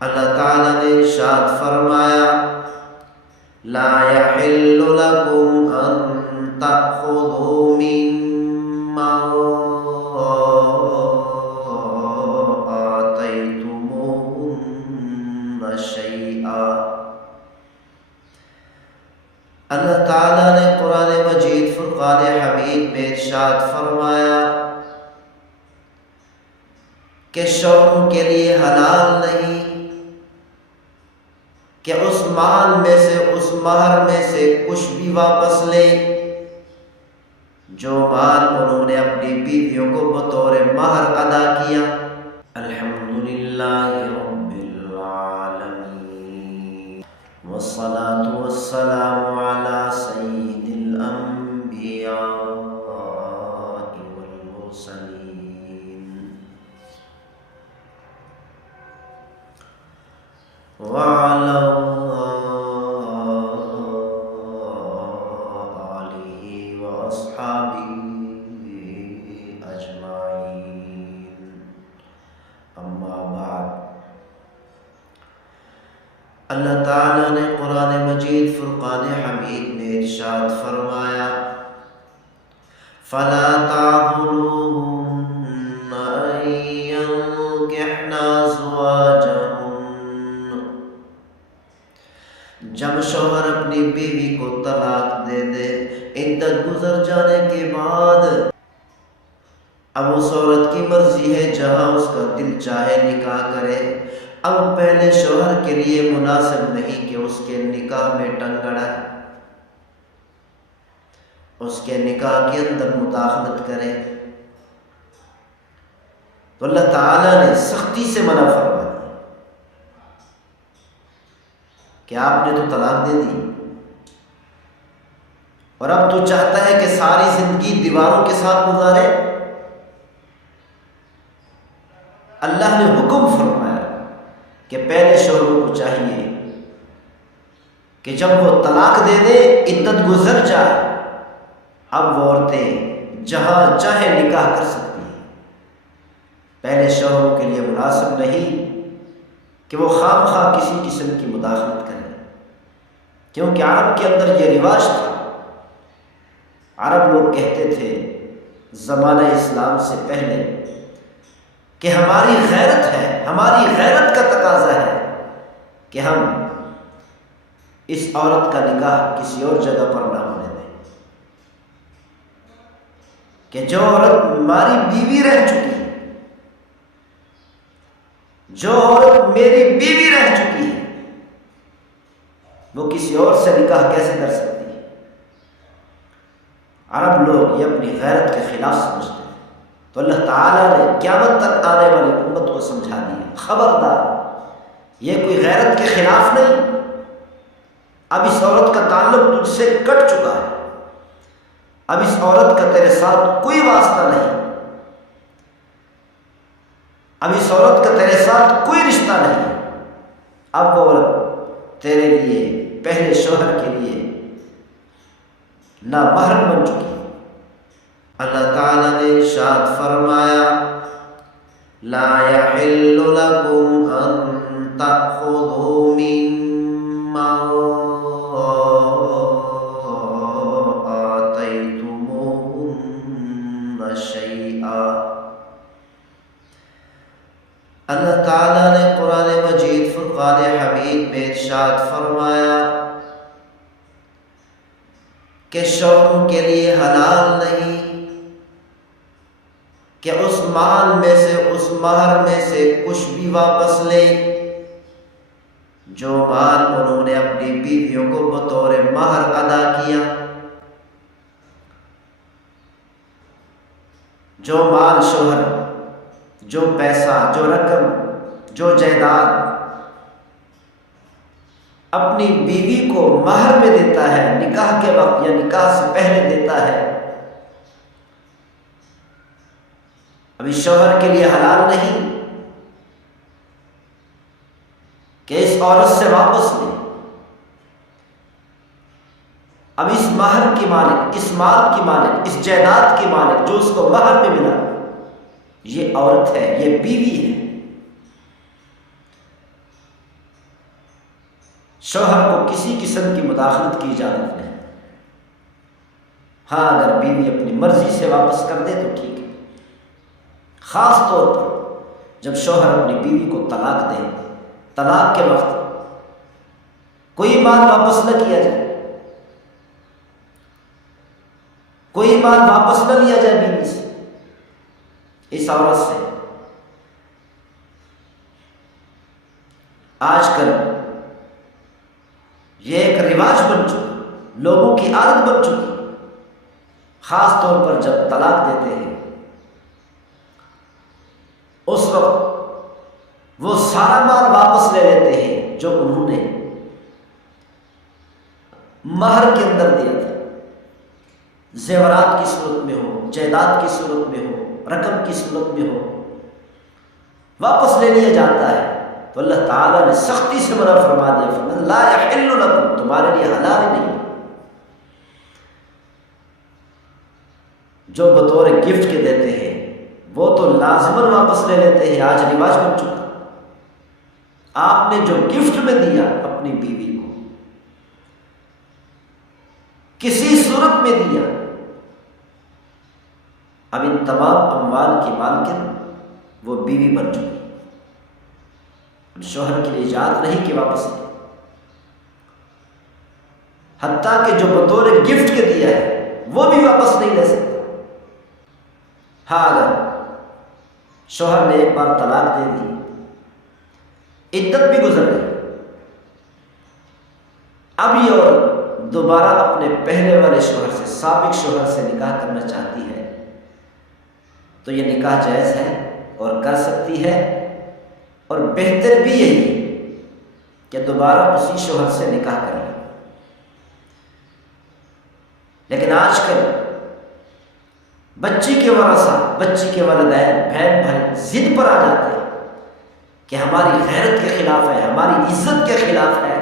اللہ تعالیٰ نے ارشاد فرمایا لا يحل لكم ان تأخذوا مما آتيتموهن شيئا۔ اللہ تعالیٰ نے قرآن مجید فرقان حمید میں ارشاد فرمایا کہ شوہروں کے لیے حلال نہیں کہ اس مال میں سے، اس مہر میں سے کچھ بھی واپس لے جو مال انہوں نے اپنی بیویوں کو بطور مہر ادا کیا۔ الحمدللہ رب العالمین والصلاة والسلام علی سید الانبیاء والمرسلین وعلى آلہ وأصحابہ أجمعین، اما بعد۔ اللہ تعالیٰ نے قرآن مجید فرقان حمید میں ارشاد فرمایا فلا تعضلوهن أن ينكحن أزواجهن، جب شوہر اپنی بیوی کو طلاق دے دے عدت گزر جانے کے بعد، اب اس عورت کی مرضی ہے جہاں اس کا دل چاہے نکاح کرے، اب پہلے شوہر کے لیے مناسب نہیں کہ اس کے نکاح میں ٹنگ اڑائے، اس کے نکاح کے اندر مداخلت کرے، تو اللہ تعالیٰ نے سختی سے منع فرما دی کہ آپ نے تو طلاق دے دی اور اب تو چاہتا ہے کہ ساری زندگی دیواروں کے ساتھ گزارے۔ اللہ نے حکم فرمایا کہ پہلے شوہروں کو چاہیے کہ جب وہ طلاق دے دے عدت گزر جائے، اب وہ عورتیں جہاں چاہے نکاح کر سکتی ہیں۔ پہلے شوہروں کے لیے مناسب نہیں کہ وہ خام خواہ کسی قسم کی مداخلت کریں، کیونکہ عرب کے اندر یہ رواج تھا۔ عرب لوگ کہتے تھے زمانہ اسلام سے پہلے کہ ہماری غیرت ہے، ہماری غیرت کا تقاضا ہے کہ ہم اس عورت کا نکاح کسی اور جگہ پر نہ ہونے دیں، کہ جو عورت ہماری بیوی رہ چکی ہے، جو عورت میری بیوی رہ چکی ہے، وہ کسی اور سے نکاح کیسے کر سکتی ہے؟ عرب لوگ یہ اپنی غیرت کے خلاف سمجھتے ہیں، تو اللہ تعالیٰ نے قیامت تک آنے والی امت کو سمجھا دیا خبردار، یہ کوئی غیرت کے خلاف نہیں، اب اس عورت کا تعلق تجھ سے کٹ چکا ہے، اب اس عورت کا تیرے ساتھ کوئی واسطہ نہیں، اب اس عورت کا تیرے ساتھ کوئی رشتہ نہیں، اب وہ عورت تیرے لیے پہلے شوہر کے لیے نامحرم بن چکی ہے۔ اللہ تعالیٰ نے ارشاد فرمایا لا يحل لكم ان تأخذوا مما آتيتموهن شيئا۔ اللہ تعالیٰ نے قرآن مجید فرقان حمید میں ارشاد فرمایا کہ شوہروں کے لیے حلال نہیں کہ اس مال میں سے، اس مہر میں سے کچھ بھی واپس لے جو مال انہوں نے اپنی بیویوں کو بطور مہر ادا کیا۔ جو مال شوہر، جو پیسہ، جو رقم، جو جائیداد اپنی بیوی کو مہر میں دیتا ہے، نکاح کے وقت یا نکاح سے پہلے دیتا ہے، ابھی شوہر کے لیے حلال نہیں کہ اس عورت سے واپس لے۔ اب اس مہر کی مالک، اس مال کی مالک، اس جائیداد کی مالک جو اس کو مہر میں ملا، یہ عورت ہے، یہ بیوی ہے۔ شوہر کو کسی قسم کی مداخلت کی اجازت نہیں۔ ہاں اگر بیوی اپنی مرضی سے واپس کر دے تو ٹھیک ہے، خاص طور پر جب شوہر اپنی بیوی کو طلاق دے، طلاق کے وقت کوئی مال واپس نہ کیا جائے، کوئی مال واپس نہ لیا جائے بیوی سے، اس عورت سے۔ آج کل یہ ایک رواج بن چکا، لوگوں کی عادت بن چکی، خاص طور پر جب طلاق دیتے ہیں اس وقت وہ سارا مال واپس لے لیتے ہیں جو انہوں نے مہر کے اندر دیا تھا، زیورات کی صورت میں ہو، جائیداد کی صورت میں ہو، رقم کی صورت میں ہو، واپس لے لیا جاتا ہے۔ تو اللہ تعالیٰ نے سختی سے منع فرما دیا، فرمایا لا یحل لکم، تمہارے لیے حلال نہیں، جو بطور گفٹ کے دیتے ہیں وہ تو لازماً واپس لے لیتے ہیں، آج رواج بن چکا۔ آپ نے جو گفٹ میں دیا اپنی بیوی کو، کسی صورت میں دیا، اب ان تمام اموال کی مالکن وہ بیوی بن چکی، شوہر کے لیے اجازت نہیں کہ واپس لے، حتیٰ کہ جو بطور گفٹ کے دیا ہے وہ بھی واپس نہیں لے سکتا۔ ہاں اگر شوہر نے ایک بار طلاق دے دی، عدت بھی گزر گئی، اب یہ عورت دوبارہ اپنے پہلے والے شوہر سے، سابق شوہر سے نکاح کرنا چاہتی ہے تو یہ نکاح جائز ہے اور کر سکتی ہے، اور بہتر بھی یہی کہ دوبارہ اسی شوہر سے نکاح کر لے۔ لیکن آج کل بچی کے ورثہ، بچی کے والدین، بہن بھائی ضد پر آ جاتے ہیں کہ ہماری غیرت کے خلاف ہے، ہماری عزت کے خلاف ہے،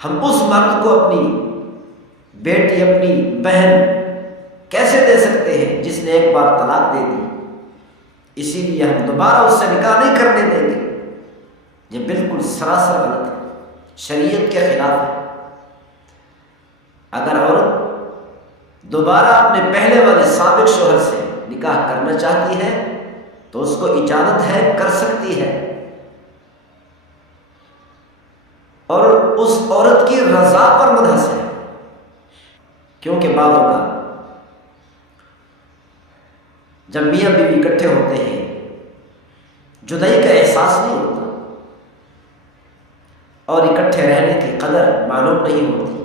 ہم اس مرد کو اپنی بیٹی، اپنی بہن کیسے دے سکتے ہیں جس نے ایک بار طلاق دے دی، اسی لیے ہم دوبارہ اس سے نکاح نہیں کرنے دیں گے۔ یہ بالکل سراسر غلط ہے، شریعت کے خلاف ہے۔ اگر عورت دوبارہ اپنے پہلے والے سابق شوہر سے نکاح کرنا چاہتی ہے تو اس کو اجازت ہے، کر سکتی ہے، اور اس عورت کی رضا پر منحصر ہے، کیونکہ بعض اوقات جب میاں بیوی اکٹھے ہوتے ہیں جدائی کا احساس نہیں ہوتا اور اکٹھے رہنے کی قدر معلوم نہیں ہوتی۔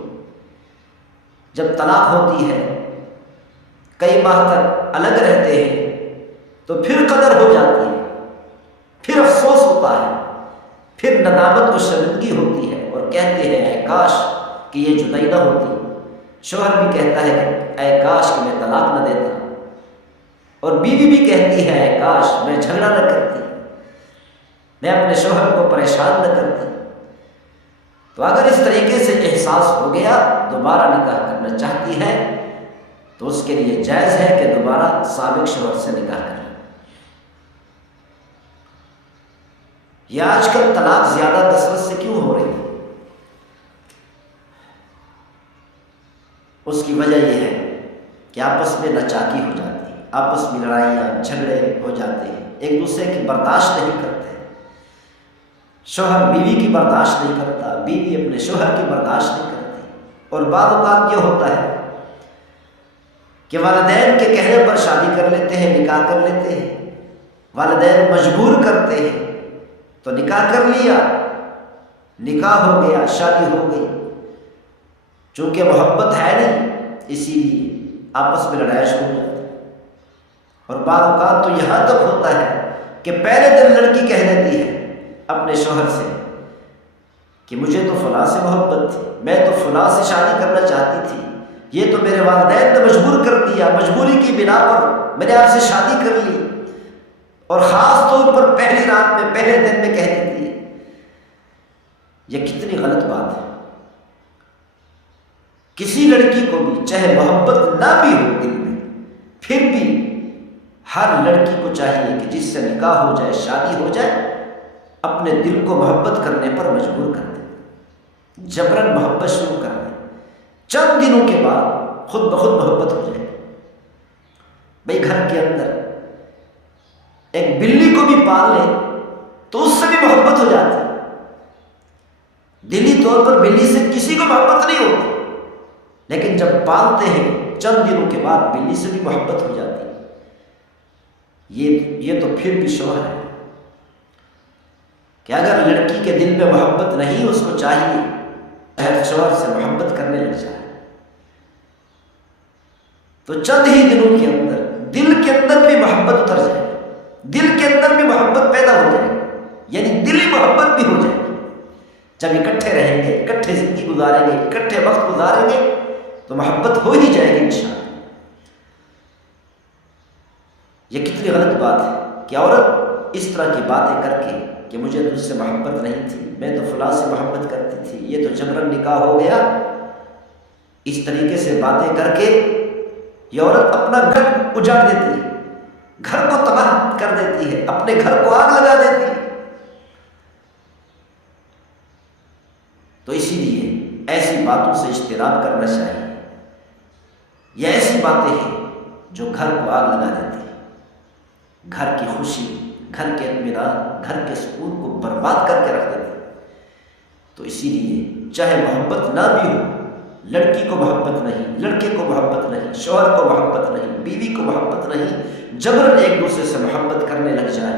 جب طلاق ہوتی ہے، کئی ماہ تک الگ رہتے ہیں تو پھر قدر ہو جاتی ہے، پھر افسوس ہوتا ہے، پھر ندامت و شرمندگی ہوتی ہے، اور کہتے ہیں اے کاش کہ یہ جدائی نہ ہوتی۔ شوہر بھی کہتا ہے کہ اے کاش کہ میں طلاق نہ دیتا، اور بیوی بھی کہتی ہے اے کاش میں جھگڑا نہ کرتی، میں اپنے شوہر کو پریشان نہ کرتی۔ تو اگر اس طریقے سے احساس ہو گیا، دوبارہ نکاح کرنا چاہتی ہے تو اس کے لیے جائز ہے کہ دوبارہ سابق شوہر سے نکاح کرے۔ یہ آج کل طلاق زیادہ کثرت سے کیوں ہو رہی ہے؟ اس کی وجہ یہ ہے کہ آپس میں ناچاکی ہو جاتی ہے، آپس میں لڑائیاں جھگڑے ہو جاتے ہیں، ایک دوسرے کی برداشت نہیں کرتے، شوہر بیوی کی برداشت نہیں کرتا، بیوی اپنے شوہر کی برداشت نہیں کرتی، اور بعض اوقات یہ ہوتا ہے کہ والدین کے کہنے پر شادی کر لیتے ہیں، نکاح کر لیتے ہیں، والدین مجبور کرتے ہیں تو نکاح کر لیا، نکاح ہو گیا، شادی ہو گئی، چونکہ محبت ہے نہیں اسی لیے آپس میں لڑائی شروع ہو جاتی ہے۔ اور بعض اوقات تو یہاں تک ہوتا ہے کہ پہلے دن لڑکی کہہ دیتی ہے اپنے شوہر سے کہ مجھے تو فلاں سے محبت تھی، میں تو فلاں سے شادی کرنا چاہتی تھی، یہ تو میرے والدین نے مجبور کر دیا، مجبوری کی بنا پر میں نے آپ سے شادی کر لی، اور خاص طور پر پہلی رات میں، پہلے دن میں کہہ دیتی ہے۔ یہ کتنی غلط بات ہے۔ کسی لڑکی کو بھی چاہے محبت نہ بھی ہو دل میں، پھر بھی ہر لڑکی کو چاہیے کہ جس سے نکاح ہو جائے، شادی ہو جائے، اپنے دل کو محبت کرنے پر مجبور کر دیں، جبرن محبت شروع کر دیں، چند دنوں کے بعد خود بخود محبت ہو جائے۔ بھئی گھر کے اندر ایک بلی کو بھی پال لیں تو اس سے بھی محبت ہو جاتی ہے۔ دلی طور پر بلی سے کسی کو محبت نہیں ہوتی، لیکن جب پالتے ہیں چند دنوں کے بعد بلی سے بھی محبت ہو جاتی ہے۔ یہ تو پھر بھی شوہر ہے کہ اگر لڑکی کے دل میں محبت نہیں، اس کو چاہیے ہر شوہر سے محبت کرنے لگ جائے تو چند ہی دنوں کے اندر دل کے اندر بھی محبت اتر جائے، دل کے اندر بھی محبت پیدا ہو جائے، یعنی دلی محبت بھی ہو جائے۔ جب اکٹھے رہیں گے، اکٹھے زندگی گزاریں گے، اکٹھے وقت گزاریں گے تو محبت ہو ہی جائے گی انشاءاللہ۔ یہ کتنی غلط بات ہے کہ عورت اس طرح کی باتیں کر کے کہ مجھے تجھ سے محبت نہیں تھی، میں تو فلاں سے محبت کرتی تھی، یہ تو جبرن نکاح ہو گیا، اس طریقے سے باتیں کر کے یہ عورت اپنا گھر اجاڑ دیتی ہے، گھر کو تباہ کر دیتی ہے، اپنے گھر کو آگ لگا دیتی ہے۔ تو اسی لیے ایسی باتوں سے اجتناب کرنا چاہیے۔ یہ ایسی باتیں ہیں جو گھر کو آگ لگا دیتی ہیں، گھر کی خوشی، گھر کے اطمینان، گھر کے سکون کو برباد کر کے رکھ دیتی ہیں۔ تو اسی لیے چاہے محبت نہ بھی ہو، لڑکی کو محبت نہیں، لڑکے کو محبت نہیں، شوہر کو محبت نہیں، بیوی کو محبت نہیں، جبرن ایک دوسرے سے محبت کرنے لگ جائے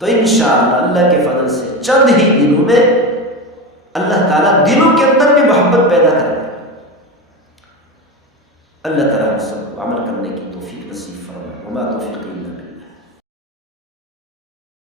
تو انشاءاللہ اللہ کے فضل سے چند ہی دنوں میں اللہ تعالیٰ دلوں کے اندر بھی محبت پیدا کر دے۔ اللہ تعالیٰ ہم سب کو عمل کرنے کی توفیق نصیب فرمائے۔ وما توفیق الا باللہ۔